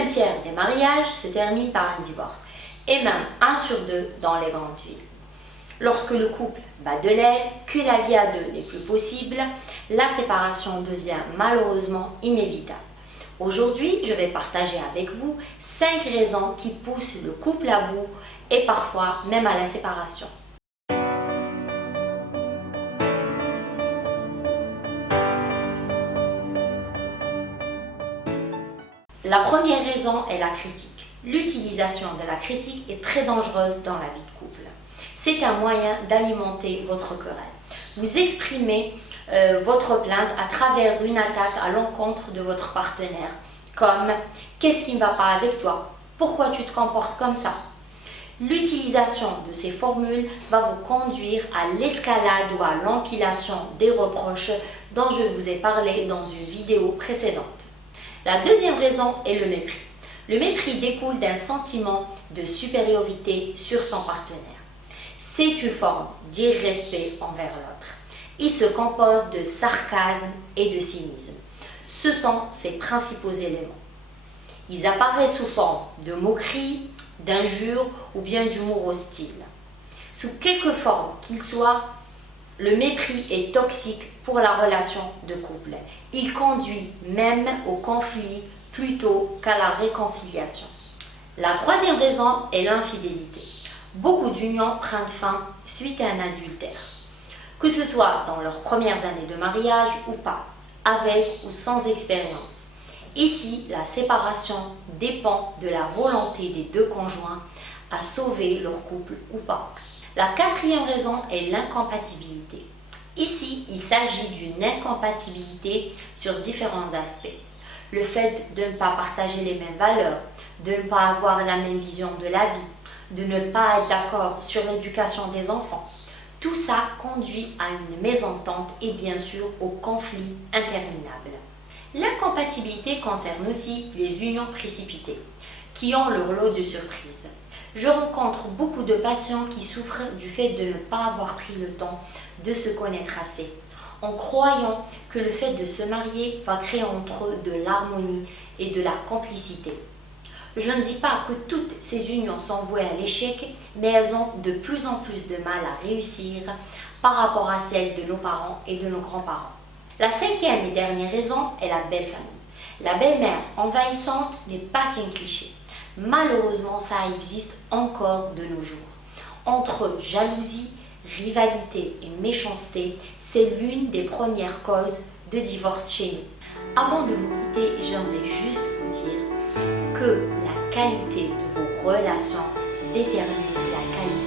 d'un tiers des mariages se terminent par un divorce, et même 1 sur 2 dans les grandes villes. Lorsque le couple bat de l'aile, que la vie à deux n'est plus possible, la séparation devient malheureusement inévitable. Aujourd'hui, je vais partager avec vous 5 raisons qui poussent le couple à bout et parfois même à la séparation. La première raison est la critique. L'utilisation de la critique est très dangereuse dans la vie de couple. C'est un moyen d'alimenter votre querelle. Vous exprimez votre plainte à travers une attaque à l'encontre de votre partenaire, comme « Qu'est-ce qui ne va pas avec toi? Pourquoi tu te comportes comme ça ?» L'utilisation de ces formules va vous conduire à l'escalade ou à l'empilation des reproches dont je vous ai parlé dans une vidéo précédente. La deuxième raison est le mépris. Le mépris découle d'un sentiment de supériorité sur son partenaire. C'est une forme d'irrespect envers l'autre. Il se compose de sarcasme et de cynisme. Ce sont ses principaux éléments. Ils apparaissent sous forme de moquerie, d'injures ou bien d'humour hostile. Sous quelque forme qu'il soit, le mépris est toxique pour la relation de couple. Il conduit même au conflit plutôt qu'à la réconciliation. La troisième raison est l'infidélité. Beaucoup d'unions prennent fin suite à un adultère, que ce soit dans leurs premières années de mariage ou pas, avec ou sans expérience. Ici, la séparation dépend de la volonté des deux conjoints à sauver leur couple ou pas. La quatrième raison est l'incompatibilité. Ici, il s'agit d'une incompatibilité sur différents aspects. Le fait de ne pas partager les mêmes valeurs, de ne pas avoir la même vision de la vie, de ne pas être d'accord sur l'éducation des enfants. Tout ça conduit à une mésentente et bien sûr au conflit interminable. L'incompatibilité concerne aussi les unions précipitées, qui ont leur lot de surprises. Je rencontre beaucoup de patients qui souffrent du fait de ne pas avoir pris le temps de se connaître assez, en croyant que le fait de se marier va créer entre eux de l'harmonie et de la complicité. Je ne dis pas que toutes ces unions sont vouées à l'échec, mais elles ont de plus en plus de mal à réussir par rapport à celles de nos parents et de nos grands-parents. La cinquième et dernière raison est la belle famille. La belle-mère envahissante n'est pas qu'un cliché. Malheureusement, ça existe encore de nos jours. Entre jalousie, rivalité et méchanceté, c'est l'une des premières causes de divorce chez nous. Avant de vous quitter, j'aimerais juste vous dire que la qualité de vos relations détermine la qualité